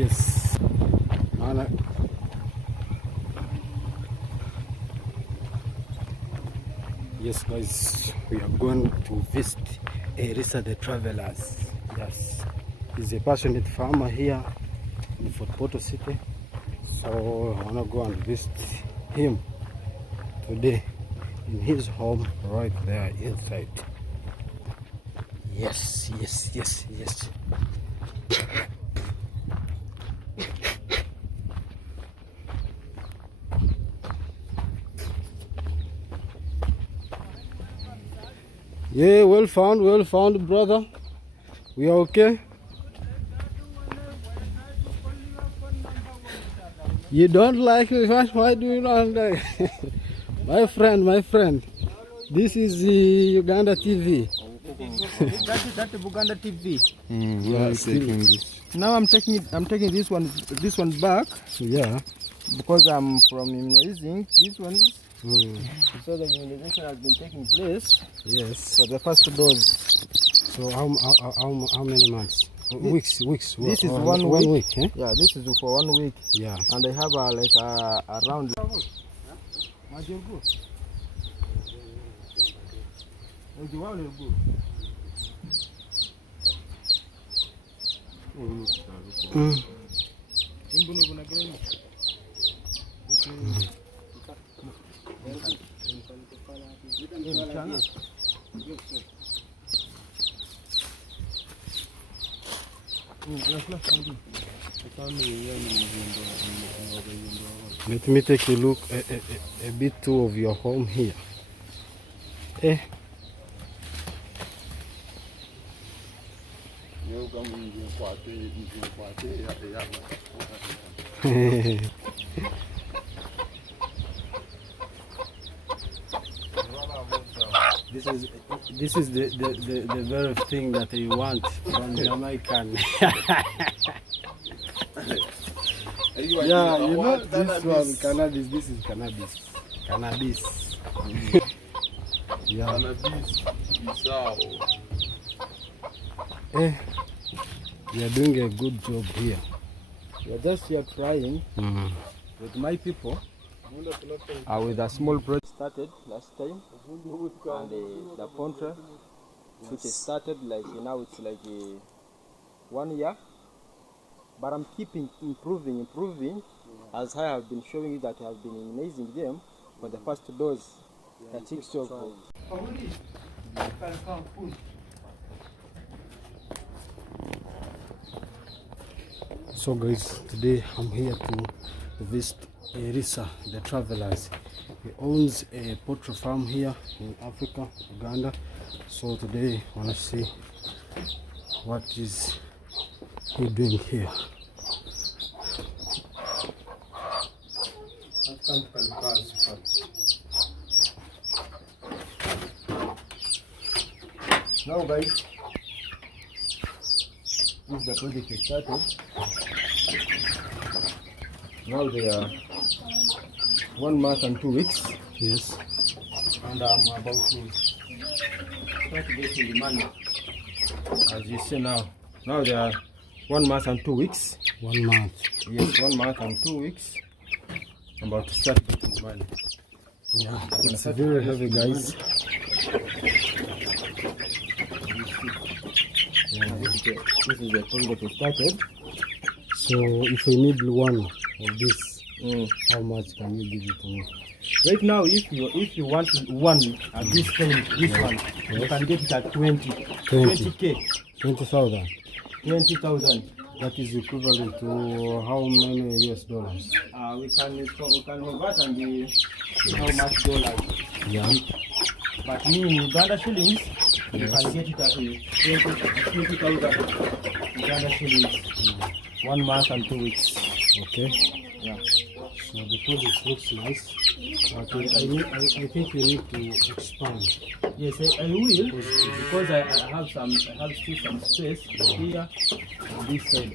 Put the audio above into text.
Yes. Yes, guys, we are going to visit Erisa the Travelers. Yes, he's a passionate farmer here in Fort Portal City. So I want to go and visit him today in his home right there inside. Yes, yes, yes, yes. Yeah, well found, brother. We are okay. You don't like me? Why do you not like? My friend. This is Uganda TV. That's Uganda TV. Yeah, now I'm taking this one back. Yeah. Because I'm from immunizing these ones. So the immunization has been taking place. Yes. For the first dose. So how many months? Weeks. This is 1 week. 1 week. Eh? Yeah, this is for 1 week. Yeah. And I have around. Let me take a look a bit too of your home here. This is the very thing that I want from Jamaican. Yeah, you know this one, cannabis. This is cannabis. Yeah. You are doing a good job here. We are just here trying with my people. With a small project started last time, and the poultry which is started like now it's like 1 year. But I'm keeping improving. As I have been showing you that I have been immunizing them for the first dose. So guys, today I'm here to visit Erisa the Travelers. He owns a poultry farm here in Africa, Uganda. So today I want to see what is he doing here. Now guys, this is the project is started. Now they are 1 month and 2 weeks. Yes. And I'm about to start getting the money. As you see now. Now they are 1 month and 2 weeks. 1 month. Yes, 1 month and 2 weeks. I'm about to start getting the money. Yeah, it's very heavy, guys. Yeah, this is the project we started. So if I need one of this, how much can you give it to me? Right now, if you want one at this time, this one, you can get it at 20K. 20,000. 20,000. That is equivalent to how many US dollars? We can convert and how much dollars. Yeah. But in Uganda shillings, you can get it at 20,000 Uganda shillings. 1 month and 2 weeks. Okay. Yeah. So the product looks nice. But I think you need to expand. Yes, I will, because I have still some space here on this side.